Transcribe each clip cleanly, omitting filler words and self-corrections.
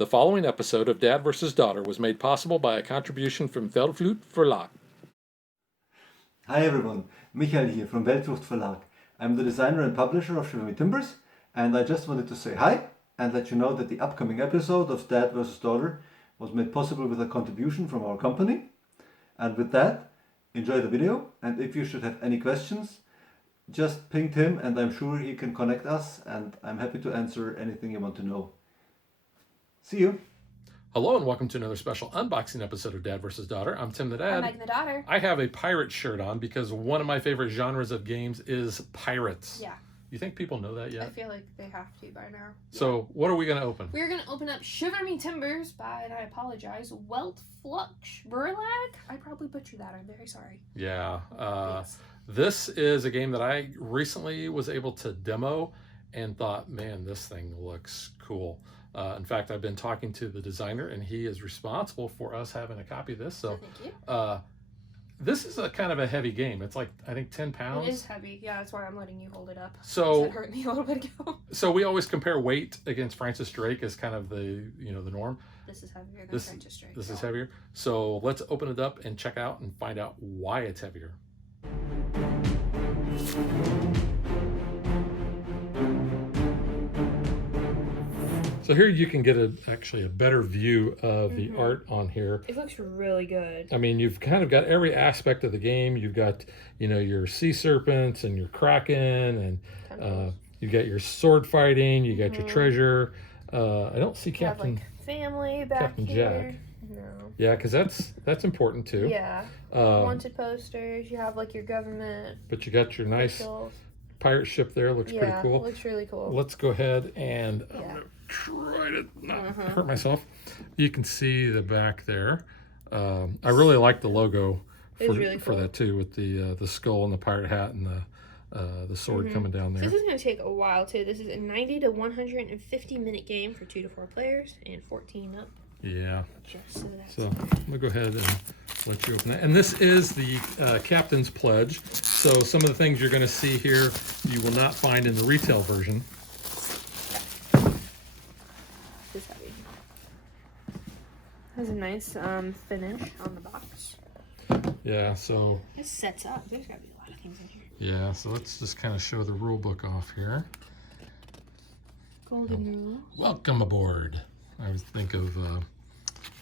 The following episode of Dad vs. Daughter was made possible by a contribution from Veldflut Verlag. Hi everyone, Michael here from Veldflut Verlag. I'm the designer and publisher of Shiver Timbers, and I just wanted to say hi and let you know that the upcoming episode of Dad vs. Daughter was made possible with a contribution from our company. And with that, enjoy the video, and if you should have any questions, just ping Tim and I'm sure he can connect us, and I'm happy to answer anything you want to know. See you. Hello and welcome to another special unboxing episode of Dad vs. Daughter. I'm Tim the Dad. I'm Megan the Daughter. I have a pirate shirt on because one of my favorite genres of games is pirates. Yeah. You think people know that yet? I feel like they have to by now. So what are we going to open? We're going to open up Shiver Me Timbers by, and I apologize, Veldflut Verlag. I probably butchered that. I'm very sorry. Yeah. Thanks. This is a game that I recently was able to demo and thought, man, this thing looks cool. In fact, I've been talking to the designer and he is responsible for us having a copy of this. So Thank you. this is a kind of a heavy game. It's like, I think 10 pounds. It is heavy. Yeah, that's why I'm letting you hold it up. So It hurt me a little bit ago. So we always compare weight against Francis Drake as kind of the, the norm. This is heavier than Francis Drake. This is heavier. So let's open it up and check out and find out why it's heavier. So here you can get actually a better view of the art on here. It looks really good. I mean, you've kind of got every aspect of the game. You've got, your sea serpents and your kraken, and you got your sword fighting. You got your treasure. I don't see Captain. You have, like, family back Captain here. Jack. No. Yeah, because that's important too. Yeah. Wanted posters. You have like your government. But you got your nice officials. pirate ship there. Looks pretty cool. Yeah, looks really cool. Let's go ahead and I'm gonna try to not hurt myself. You can see the back there. I really like the logo for that too, with the skull and the pirate hat and the sword coming down there. So this is going to take a while too. This is a 90 to 150 minute game for 2 to 4 players and 14 up. Yeah. Just So I'm gonna go ahead and let you open that. And this is the Captain's Pledge. So some of the things you're gonna see here, you will not find in the retail version. This heavy. Has a nice finish on the box. Yeah, so. It sets up. There's gotta be a lot of things in here. Yeah, so let's just kind of show the rule book off here. Golden rule. Welcome aboard. I always think of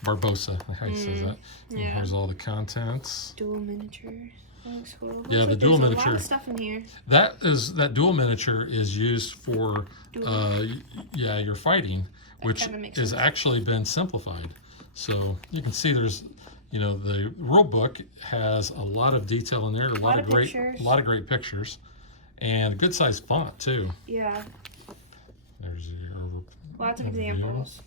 Barbosa, how he says that. And Yeah. here's all the contents. Dual miniatures. That looks cool. Yeah, the like dual there's miniature. A lot of stuff in here. That dual miniature is used for your fighting, which has actually been simplified. So you can see there's the rule book has a lot of detail in there, a lot of great pictures, and a good sized font too. Yeah. There's your Lots of examples.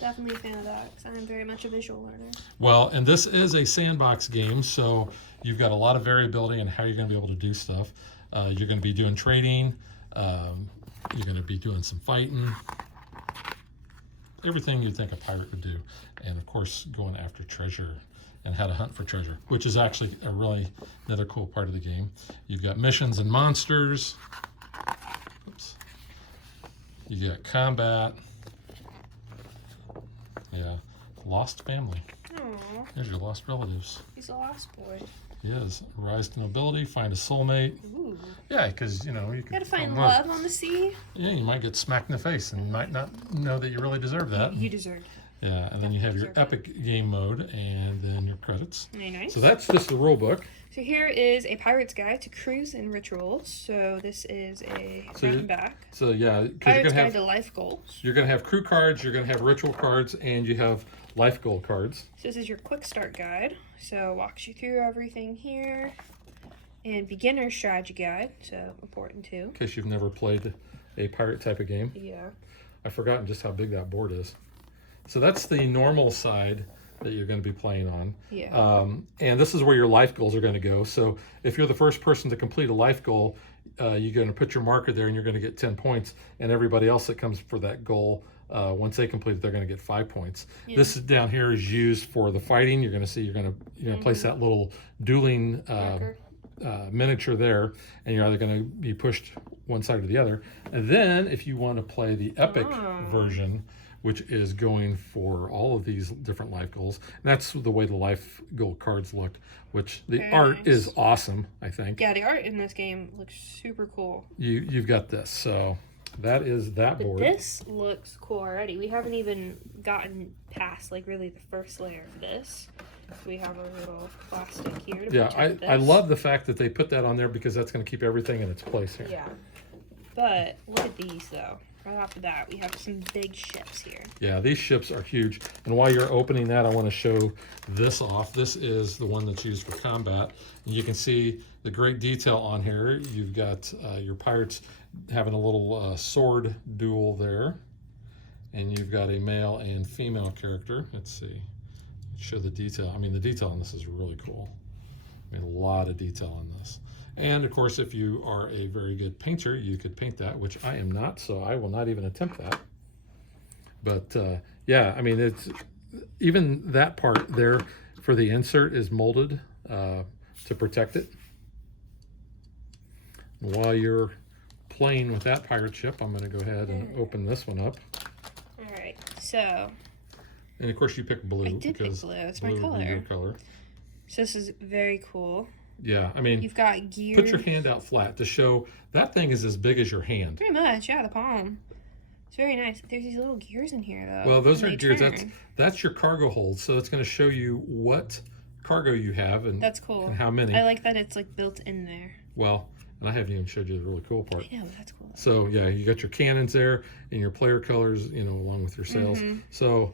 Definitely a fan of that because I'm very much a visual learner. Well, and this is a sandbox game, so you've got a lot of variability in how you're going to be able to do stuff. You're going to be doing trading. You're going to be doing some fighting. Everything you'd think a pirate would do. And of course, going after treasure and how to hunt for treasure, which is actually another cool part of the game. You've got missions and monsters. Oops. You got combat. Yeah. Lost family. Aww. There's your lost relatives. He's a lost boy. Yes. Rise to nobility. Find a soulmate. Ooh. Yeah, because you Gotta find love on the sea. Yeah, you might get smacked in the face and might not know that you really deserve that. You deserve it. Yeah, and then you have your epic game mode and then your credits. Very nice. So that's just the rule book. So here is a pirate's guide to cruise and rituals. So this is a front and back. So yeah, Pirate's guide to life goals. You're gonna have crew cards, you're gonna have ritual cards, and you have life goal cards. So this is your quick start guide. So walks you through everything here. And beginner strategy guide. So important too. In case you've never played a pirate type of game. Yeah. I've forgotten just how big that board is. So that's the normal side that you're going to be playing on. Yeah. And this is where your life goals are going to go. So if you're the first person to complete a life goal, you're going to put your marker there and you're going to get 10 points. And everybody else that comes for that goal, once they complete it, they're going to get 5 points. Yeah. This down here is used for the fighting. You're going to see you're going to place that little dueling miniature there, and you're either going to be pushed one side or the other. And then if you want to play the epic version, which is going for all of these different life goals. And that's the way the life goal cards looked, which the Very art nice. is awesome, I think. Yeah, the art in this game looks super cool. You've got this, so that is that But board. this looks cool already. We haven't even gotten past like really the first layer of this. So we have our little plastic here to Yeah, protect this. I love the fact that they put that on there because that's going to keep everything in its place here. Yeah. But look at these though. Right off the bat, we have some big ships here. Yeah, these ships are huge. And while you're opening that, I want to show this off. This is the one that's used for combat. And you can see the great detail on here. You've got your pirates having a little sword duel there. And you've got a male and female character. Let's see. Show the detail. I mean, the detail on this is really cool. I mean, a lot of detail on this. And of course, if you are a very good painter, you could paint that, which I am not, so I will not even attempt that. But yeah, I mean, it's even that part there for the insert is molded to protect it. While you're playing with that pirate ship, I'm going to go ahead and open this one up. All right, so. And of course, you pick blue. I did pick because blue. It's my blue would be your color. color. So this is very cool. Yeah, I mean, You've got gear. put your hand out flat to show that thing is as big as your hand. Pretty much, yeah, the palm. It's very nice. There's these little gears in here, though. Well, those and are they gears. turn. That's your cargo hold. So it's going to show you what cargo you have and, That's cool. and how many. I like that it's like built in there. Well, and I haven't even showed you the really cool part. I know, that's cool. So yeah, you got your cannons there and your player colors, you know, along with your sails. So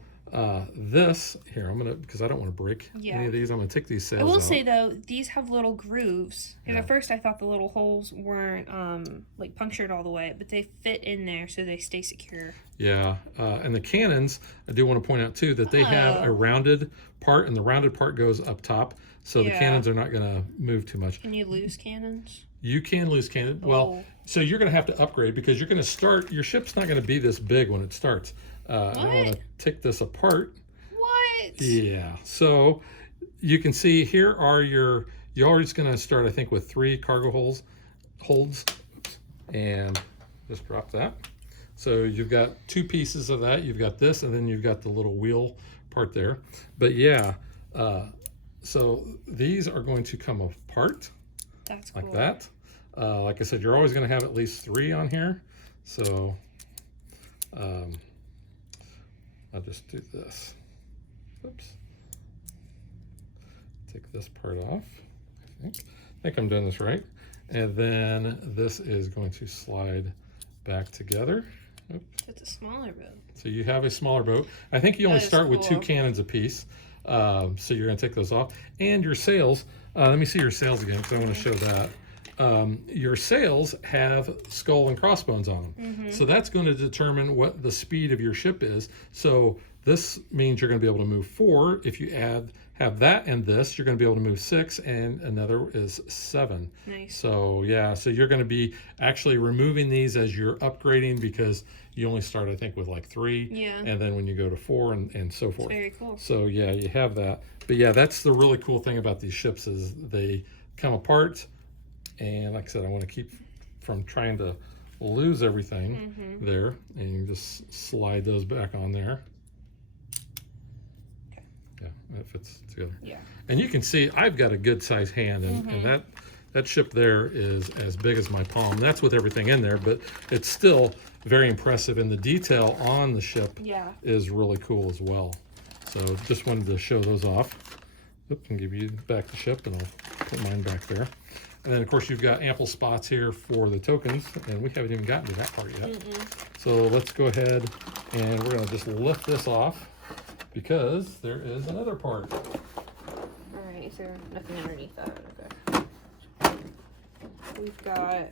this here, I'm gonna, because I don't want to break any of these, I'm gonna take these sails I will out. say though, these have little grooves. Because at first I thought the little holes weren't like punctured all the way, but they fit in there so they stay secure. Yeah, and the cannons, I do want to point out too that they have a rounded part, and the rounded part goes up top, so the cannons are not gonna move too much. Can you lose cannons? You can lose cannon. Well, so you're going to have to upgrade because you're going to start. Your ship's not going to be this big when it starts. I want to take this apart. What? Yeah. So you can see here are your. You're always going to start, I think, with 3 cargo holds, and just drop that. So you've got 2 pieces of that. You've got this, and then you've got the little wheel part there. But yeah, so these are going to come apart. That's cool. Like that. Like I said, you're always going to have at least 3 on here. So I'll just do this. Oops. Take this part off. I think I'm doing this right. And then this is going to slide back together. Oops. It's a smaller boat. So you have a smaller boat. I think you only start with 2 cool. cannons apiece. So you're going to take those off. And your sails, let me see your sails again because I want to show that. Your sails have skull and crossbones on them. So that's going to determine what the speed of your ship is. So this means you're going to be able to move 4. If you have that and this, you're going to be able to move 6, and another is 7. Nice. So yeah, so you're going to be actually removing these as you're upgrading because you only start, I think, with like 3. Yeah. And then when you go to 4 and so forth. Very cool. So yeah, you have that. But yeah, that's the really cool thing about these ships is they come apart. And like I said, I want to keep from trying to lose everything there. And you just slide those back on there. Yeah, that fits together. Yeah. And you can see I've got a good sized hand, and that ship there is as big as my palm. That's with everything in there, but it's still very impressive, and the detail on the ship is really cool as well. So just wanted to show those off. Oops, and give you back the ship, and I'll put mine back there. And then of course you've got ample spots here for the tokens, and we haven't even gotten to that part yet. So let's go ahead and we're gonna just lift this off because there is another part. All right, is there nothing underneath that? Okay. We've got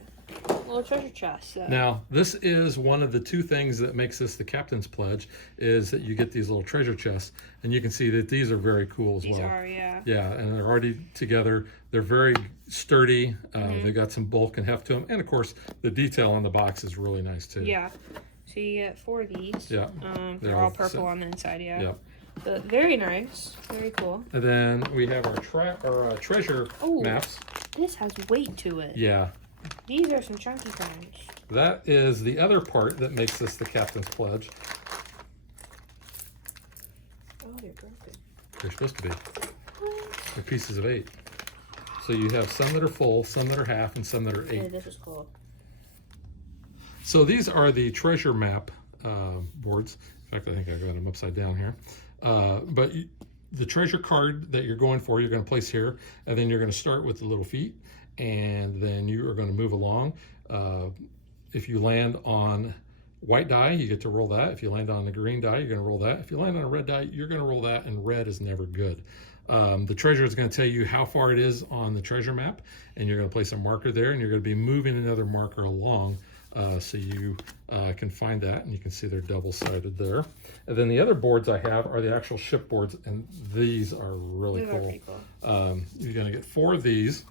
a little treasure chest. So. Now, this is one of the 2 things that makes this the captain's pledge is that you get these little treasure chests, and you can see that these are very cool as well. These are, yeah. Yeah, and they're already together. They're very sturdy. They've got some bulk and heft to them, and of course, the detail on the box is really nice too. Yeah. So you get 4 of these. Yeah. They're all purple on the inside, yeah. Yep. But very nice. Very cool. And then we have our treasure maps. This has weight to it. Yeah. These are some chunky coins. That is the other part that makes this the captain's pledge. they're broken. They're supposed to be. They're pieces of 8. So you have some that are full, some that are half, and some that are 8. Yeah, this is cool. So these are the treasure map boards. In fact, I think I got them upside down here. But the treasure card that you're going for, you're going to place here, and then you're going to start with the little feet, and then you are going to move along. If you land on white die, you get to roll that. If you land on a green die, you're going to roll that. If you land on a red die, you're going to roll that, and red is never good. The treasure is going to tell you how far it is on the treasure map, and you're going to place a marker there, and you're going to be moving another marker along so you can find that, and you can see they're double-sided there. And then the other boards I have are the actual ship boards, and these are really These are pretty cool. You're going to get 4 of these,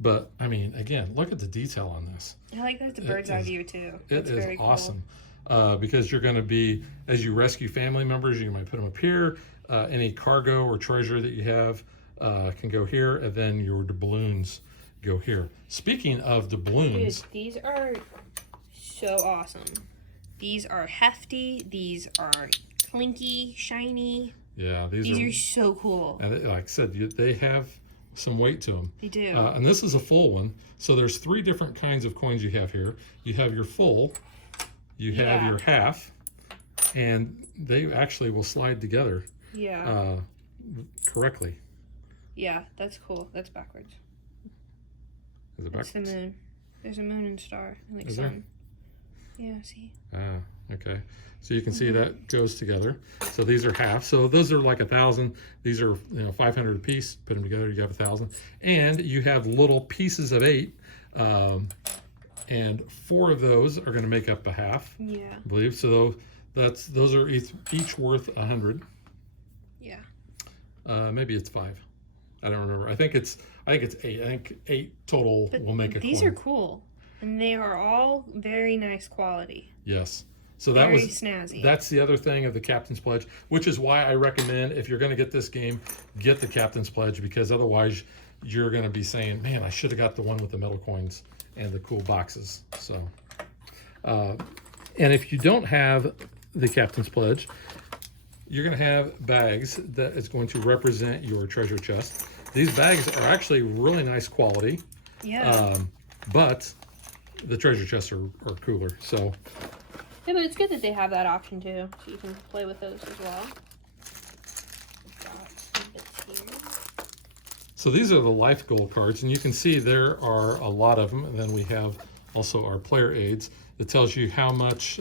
but I mean, again, look at the detail on this. I like that the bird's eye view too. It That's is very awesome because you're going to be, as you rescue family members, you might put them up here. Any cargo or treasure that you have can go here, and then your doubloons go here. Speaking of doubloons, Dude, these are so awesome. These are hefty. These are clinky, shiny. yeah, These are so cool. and like I said, they have some weight to them. They do. And this is a full one. So there's 3 different kinds of coins you have here. You have your full, you have your half, and they actually will slide together correctly. Yeah, that's cool. That's backwards. Is it That's the backwards? moon. There's a moon and star. And like Is there? sun. Yeah, see? Okay. So you can see that goes together. So these are half. So those are like 1,000. These are 500 a piece. Put them together, you have 1,000. And you have little pieces of 8, and 4 of those are going to make up a half. Yeah. I believe so. Those are each worth 100. Yeah. Maybe it's 5. I don't remember. I think it's 8. I think 8 total But will make a these coin. are cool. And they are all very nice quality. Yes. So that Very was snazzy. That's the other thing of the Captain's Pledge, which is why I recommend if you're going to get this game, get the Captain's Pledge, because otherwise you're going to be saying, man, I should have got the one with the metal coins and the cool boxes. So, and if you don't have the Captain's Pledge, you're going to have bags that is going to represent your treasure chest. These bags are actually really nice quality, Yeah. but the treasure chests are cooler. So Yeah, but it's good that they have that option too, so you can play with those as well. Got some bits here. So these are the life goal cards, and you can see there are a lot of them. And then we have also our player aids that tells you how much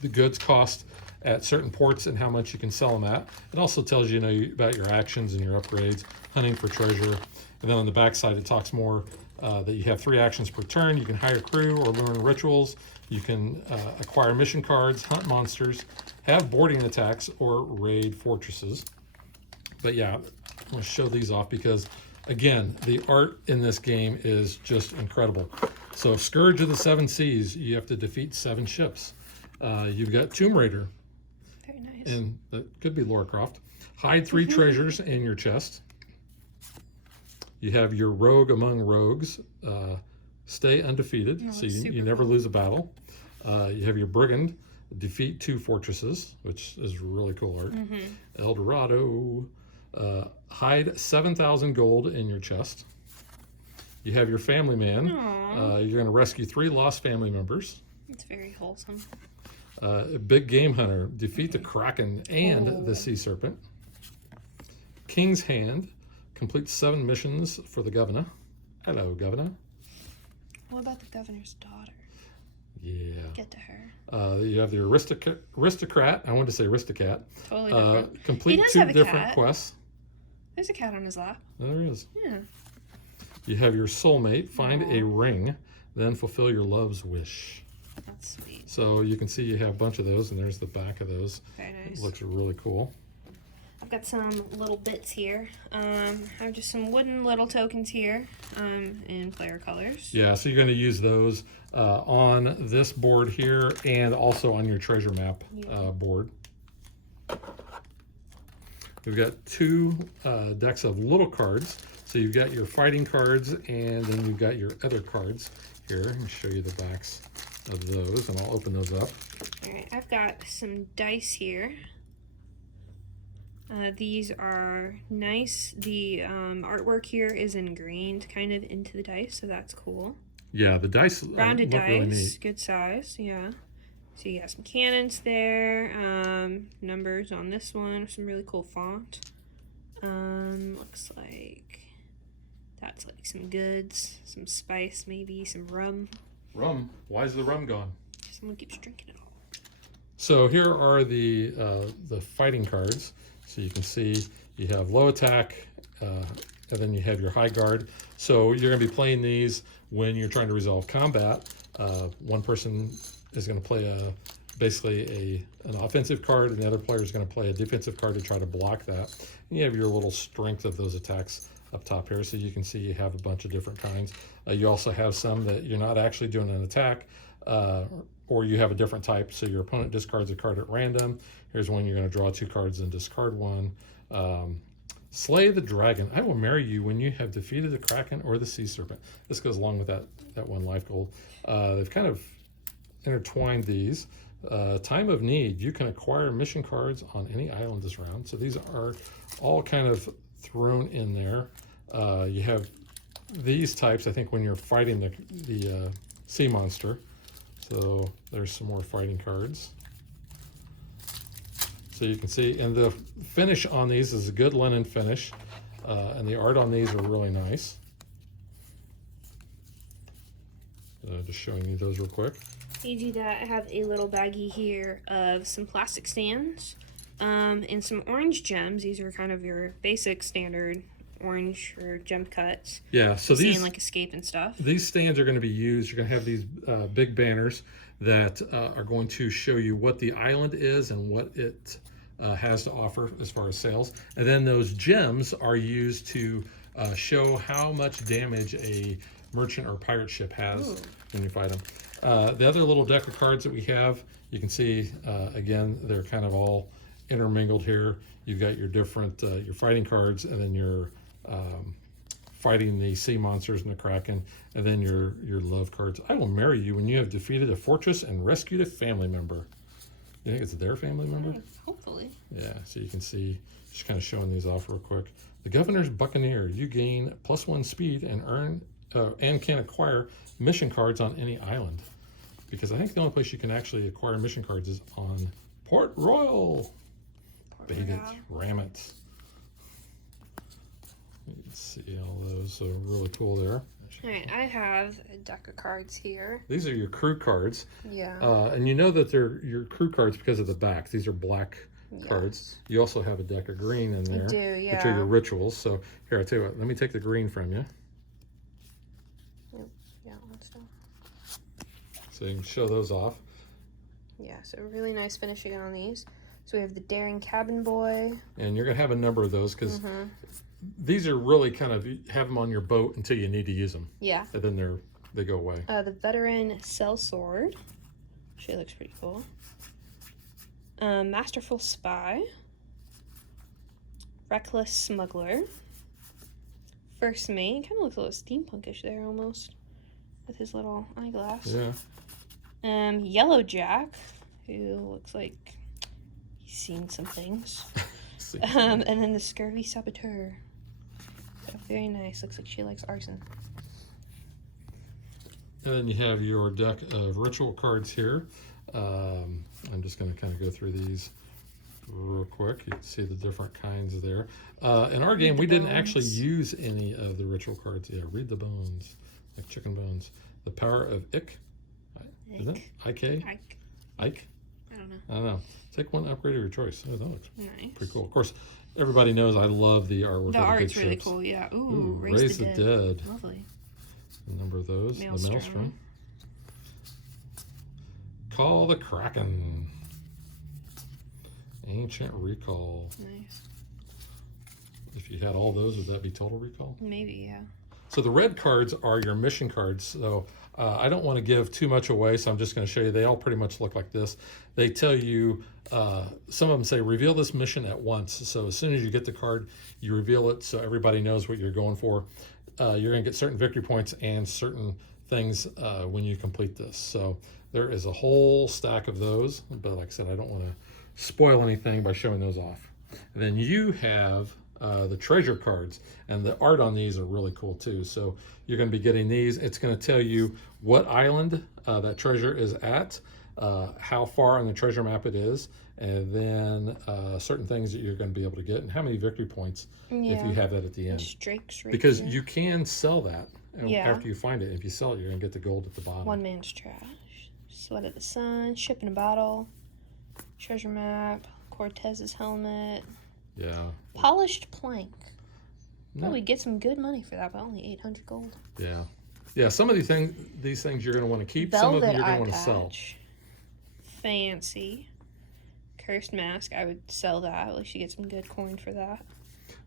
the goods cost at certain ports and how much you can sell them at. It also tells you, about your actions and your upgrades, hunting for treasure. And then on the back side, it talks more that you have 3 actions per turn. You can hire crew or learn rituals. You can acquire mission cards, hunt monsters, have boarding attacks, or raid fortresses. But yeah, I'm going to show these off because, again, the art in this game is just incredible. So Scourge of the 7 Seas, you have to defeat 7 ships. You've got Tomb Raider, Very nice. and that could be Lara Croft. Hide 3 treasures in your chest. You have your Rogue Among Rogues, stay undefeated, Oh, so that's you super never cool. lose a battle. You have your Brigand, defeat 2 fortresses, which is really cool art. El Dorado, hide 7,000 gold in your chest. You have your Family Man. Aw. You're going to rescue 3 lost family members. It's very wholesome. Big Game Hunter, defeat the Kraken and the Sea Serpent. King's Hand, complete 7 missions for the Governor. Hello, Governor. What about the governor's daughter? Yeah. Get to her. You have the Aristocrat. I wanted to say Aristocat. Totally different. Complete He does 2 have a different cat. quests. There's a cat on his lap. There is. Yeah. You have your soulmate. Find a ring, then fulfill your love's wish. That's sweet. So you can see you have a bunch of those, and there's the back of those. Very It nice. looks really cool. I've got some little bits here. I have just some wooden little tokens here in player colors. Yeah, so you're going to use those on this board here and also on your treasure map board. We've got 2 decks of little cards. So you've got your fighting cards, and then you've got your other cards here. Let me show you the backs of those, and I'll open those up. All right, I've got some dice here. These are nice. The artwork here is ingrained kind of into the dice, so that's cool. Yeah, the dice Rounded look dice, really neat. good size, yeah. So you got some cannons there, numbers on this one, some really cool font. Looks like that's like some goods, some spice, maybe some rum. Rum? Why is the rum gone? Someone keeps drinking it all. So here are the fighting cards. So you can see you have low attack, and then you have your high guard. So you're going to be playing these when you're trying to resolve combat. One person is going to play basically an offensive card, and the other player is going to play a defensive card to try to block that. And you have your little strength of those attacks up top here, so you can see you have a bunch of different kinds. You also have some that you're not actually doing an attack, or you have a different type, so your opponent discards a card at random. Here's one you're going to draw 2 cards and discard 1. Slay the dragon. I will marry you when you have defeated the kraken or the sea serpent. This goes along with that one life goal. They've kind of intertwined these. Time of need. You can acquire mission cards on any island this round. So these are all kind of thrown in there. You have these types, I think, when you're fighting the sea monster. So there's some more fighting cards. So you can see, and the finish on these is a good linen finish, and the art on these are really nice. Just showing you those real quick. You do that. I have a little baggie here of some plastic stands, and some orange gems. These are kind of your basic standard orange or gem cuts. Yeah, so these like escape and stuff. These stands are going to be used. You're going to have these big banners that are going to show you what the island is and what it has to offer as far as sales. And then those gems are used to show how much damage a merchant or pirate ship has when you fight them. The other little deck of cards that we have, you can see, again, they're kind of all intermingled here. You've got your different, your fighting cards, and then your fighting the sea monsters and the kraken, and then your love cards. I will marry you when you have defeated a fortress and rescued a family member. You think it's their family member? Hopefully. Yeah, so you can see, just kind of showing these off real quick. The Governor's Buccaneer. You gain +1 speed and earn and can acquire mission cards on any island. Because I think the only place you can actually acquire mission cards is on Port Royal. Bait it, ram it. You can see all those, so really cool there. All right, I have a deck of cards here. These are your crew cards. Yeah. And you know that they're your crew cards because of the back. These are black cards. You also have a deck of green in there. I do, yeah. Which are your rituals. So here, I'll tell you what, let me take the green from you. Yeah, let's do. So you can show those off. Yeah, so really nice finishing on these. So we have the Daring Cabin Boy. And you're going to have a number of those because these are really kind of, have them on your boat until you need to use them. Yeah. And then they go away. The Veteran Sellsword. She looks pretty cool. Masterful Spy. Reckless Smuggler. First Mate. Kind of looks a little steampunkish there almost. With his little eyeglass. Yeah. Yellow Jack. Who looks like he's seen some things. And then the Scurvy Saboteur. So very nice. Looks like she likes arson. And then you have your deck of ritual cards here. I'm just going to kind of go through these real quick. You can see the different kinds there. In our game, we didn't actually use any of the ritual cards. Yeah, read the bones, like chicken bones. The Power of Ik. Isn't it? IK? Ike? I don't know. I don't know. Take one upgrade of your choice. Oh, that looks Nice. pretty cool. Of course, everybody knows I love the artwork. The of art's the really ships. cool, yeah. Ooh, Ooh, Raise the Dead. Lovely. A number of those. Maelstrom. The Maelstrom. Call the Kraken. Ancient Recall. Nice. If you had all those, would that be Total Recall? Maybe, yeah. So the red cards are your mission cards. So I don't want to give too much away, so I'm just going to show you. They all pretty much look like this. They tell you, some of them say, reveal this mission at once. So as soon as you get the card, you reveal it so everybody knows what you're going for. You're going to get certain victory points and certain things when you complete this. So there is a whole stack of those. But like I said, I don't want to spoil anything by showing those off. And then you have the treasure cards, and the art on these are really cool too. So you're going to be getting these. It's going to tell you what island that treasure is at, how far on the treasure map it is, and then certain things that you're going to be able to get, and how many victory points if you have that at the end. Streaks right Because there. you can sell that Yeah. after you find it. If you sell it, you're going to get the gold at the bottom. One man's trash. Sweat of the sun. Ship in a bottle. Treasure map. Cortez's helmet. Yeah. Polished plank. No. Oh, we get some good money for that, but only 800 gold. Yeah. Yeah, some of these things you're going to want to keep. Some of them Velvet you're going eye to want to sell. patch. Fancy. Cursed mask. I would sell that. At least you get some good coin for that.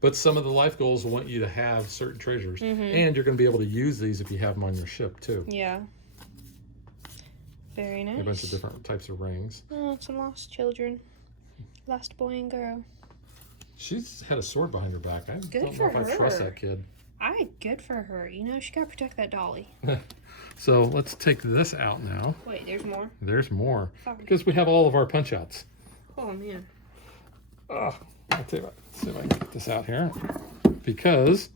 But some of the life goals want you to have certain treasures. And you're going to be able to use these if you have them on your ship, too. Yeah. Very nice. A bunch of different types of rings. Oh, some lost children. Lost boy and girl. She's had a sword behind her back. I Good don't know for if I trust her. that kid. Good for her. You know, she gotta protect that dolly. So let's take this out now. Wait, there's more? There's more. Sorry. Because we have all of our punch outs. Oh, man. I'll tell you what, let's see if I can get this out here. Because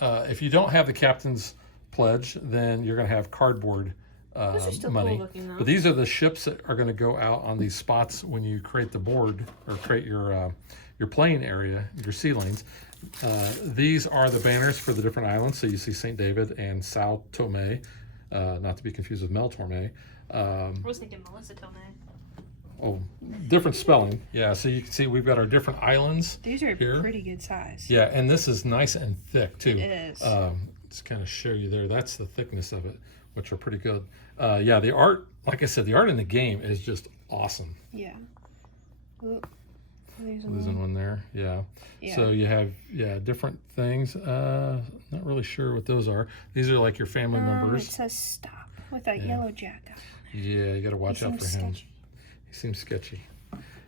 if you don't have the captain's pledge, then you're going to have cardboard Those are still money. cool looking, though. But these are the ships that are going to go out on these spots when you create the board or create your playing area, your sea lanes. These are the banners for the different islands. So you see St. David and Sao Tome, not to be confused with Mel Torme. I was thinking Melissa Tomei. Oh, different spelling. Yeah, so you can see we've got our different islands. These are here. pretty good size. Yeah, and this is nice and thick too. It is. Just kind of show you there. That's the thickness of it, which are pretty good. Yeah, the art, like I said, the art in the game is just awesome. Yeah. Oop. There's Losing one there. Yeah. Yeah. So you have different things. Not really sure what those are. These are like your family It members. says stop with that yellow jacket. Yeah, you got to watch out for seems him. sketchy. He seems sketchy.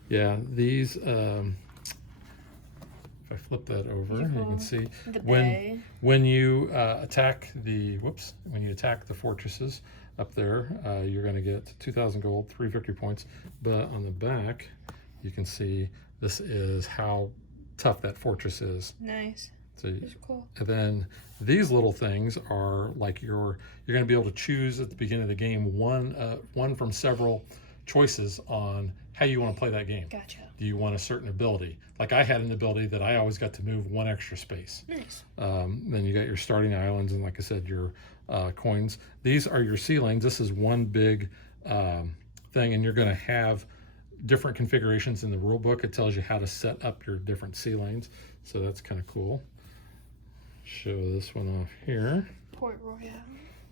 Yeah, these. If I flip that over, you can see The bay. when you attack the fortresses up there, you're going to get 2,000 gold, 3 victory points. But on the back, you can see this is how tough that fortress is. Nice. So, These are cool. and then these little things are like you're going to be able to choose at the beginning of the game one from several choices on how you want to play that game. Gotcha. Do you want a certain ability? Like I had an ability that I always got to move 1 extra space. Nice. Then you got your starting islands, and like I said, your coins. These are your sea lanes. This is one big thing, and you're going to have different configurations in the rule book. It tells you how to set up your different sea lanes, so that's kind of cool. Show this one off here. Port Royal.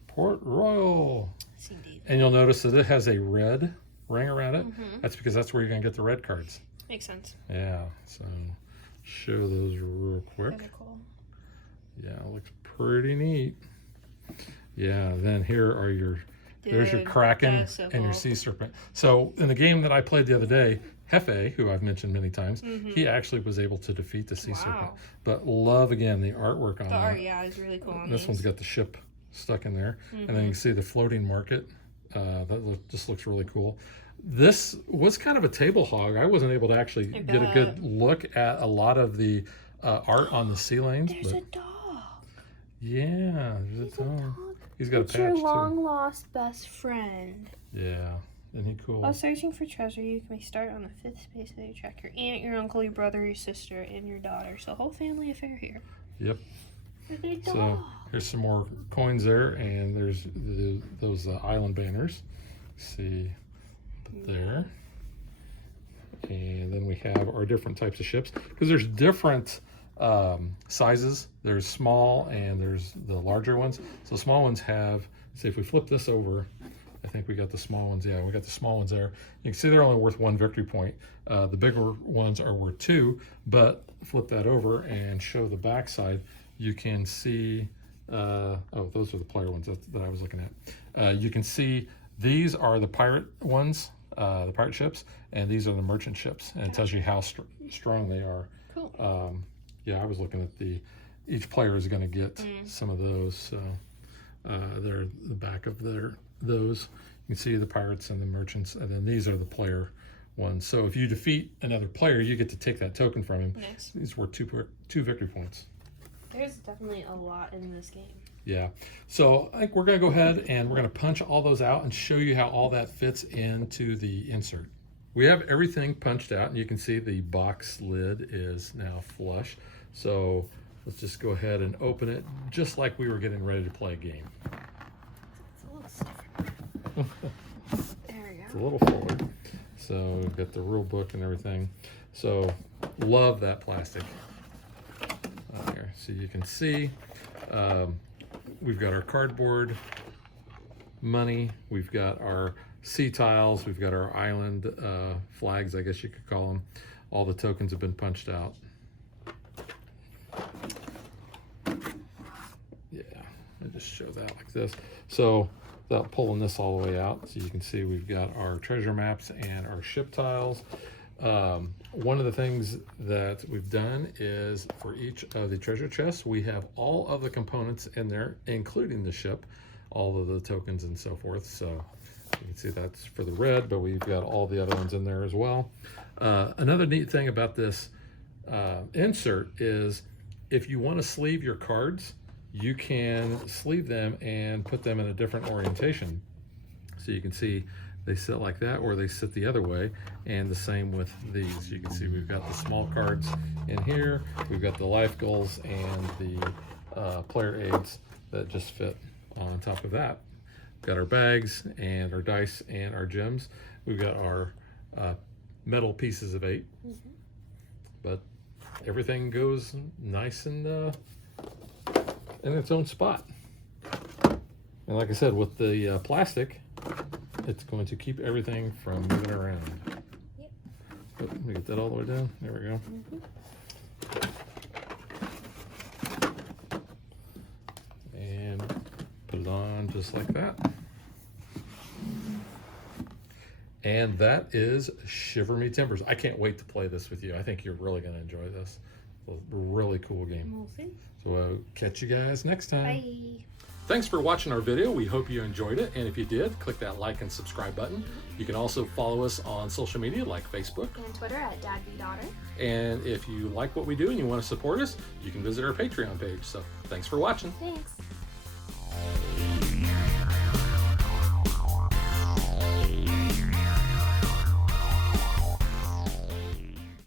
Port Royal. Indeed. And you'll notice that it has a red ring around it. That's because that's where you're going to get the red cards. Makes sense. Yeah, so show those real quick. Very cool. Yeah, it looks pretty neat. Yeah, then here are there's your Dude, Kraken that is so and your cool. Sea Serpent. So in the game that I played the other day, Hefe, who I've mentioned many times, he actually was able to defeat the Sea Serpent. Wow. But love, again, the artwork on The that. art, yeah, is really cool on This these. one's got the ship stuck in there. And then you can see the floating market. Just looks really cool. This was kind of a table hog. I wasn't able to actually get a good look at a lot of the art on the sea lanes. There's but a dog. yeah, there's a dog. He's got It's a your patch too. long lost best friend. Yeah, isn't he cool? While searching for treasure, you may start on the 5th space of your track. Your aunt, your uncle, your brother, your sister, and your daughter. So whole family affair here. Yep. Look at the So dog. here's some more coins there, and there's those island banners. See there. And then we have our different types of ships, because there's different sizes. There's small and there's the larger ones. So small ones have, see if we flip this over, I think we got the small ones. Yeah, we got the small ones there. You can see they're only worth 1 victory point. The bigger ones are worth 2, but flip that over and show the back side. You can see, oh, those are the player ones that I was looking at. You can see these are the pirate ones, the pirate ships, and these are the merchant ships, and it tells you how strong they are. Cool. Yeah, I was looking at each player is going to get some of those. So they're the back of those. You can see the pirates and the merchants, and then these are the player one. So if you defeat another player, you get to take that token from him. Nice. He's worth two victory points. There's definitely a lot in this game. Yeah. So I think we're going to go ahead and we're going to punch all those out and show you how all that fits into the insert. We have everything punched out, and you can see the box lid is now flush. So let's just go ahead and open it just like we were getting ready to play a game. It's a little stiffer. There we It's go. a little fuller. So we've got the rule book and everything. So love that plastic. Here, so you can see we've got our cardboard money, we've got our sea tiles, we've got our island flags, I guess you could call them. All the tokens have been punched out. Yeah, I'll just show that like this. So without pulling this all the way out, so you can see we've got our treasure maps and our ship tiles. One of the things that we've done is for each of the treasure chests, we have all of the components in there, including the ship, all of the tokens and so forth. So you can see that's for the red, but we've got all the other ones in there as well. Another neat thing about this insert is if you want to sleeve your cards, you can sleeve them and put them in a different orientation. So you can see they sit like that or they sit the other way, and the same with these. You can see we've got the small cards in here, we've got the life goals and the player aids that just fit on top of that. We've got our bags and our dice and our gems. We've got our metal pieces of 8, but everything goes nice and in its own spot. And like I said, with the plastic, it's going to keep everything from moving around. Yep. Oh, let me get that all the way down. There we go. And put it on just like that. And that is Shiver Me Timbers. I can't wait to play this with you. I think you're really going to enjoy this. It's a really cool game. We'll see. So catch you guys next time. Bye. Thanks for watching our video. We hope you enjoyed it. And if you did, click that like and subscribe button. You can also follow us on social media like Facebook. And Twitter at DadBeDaughter. And if you like what we do and you want to support us, you can visit our Patreon page. So thanks for watching. Thanks.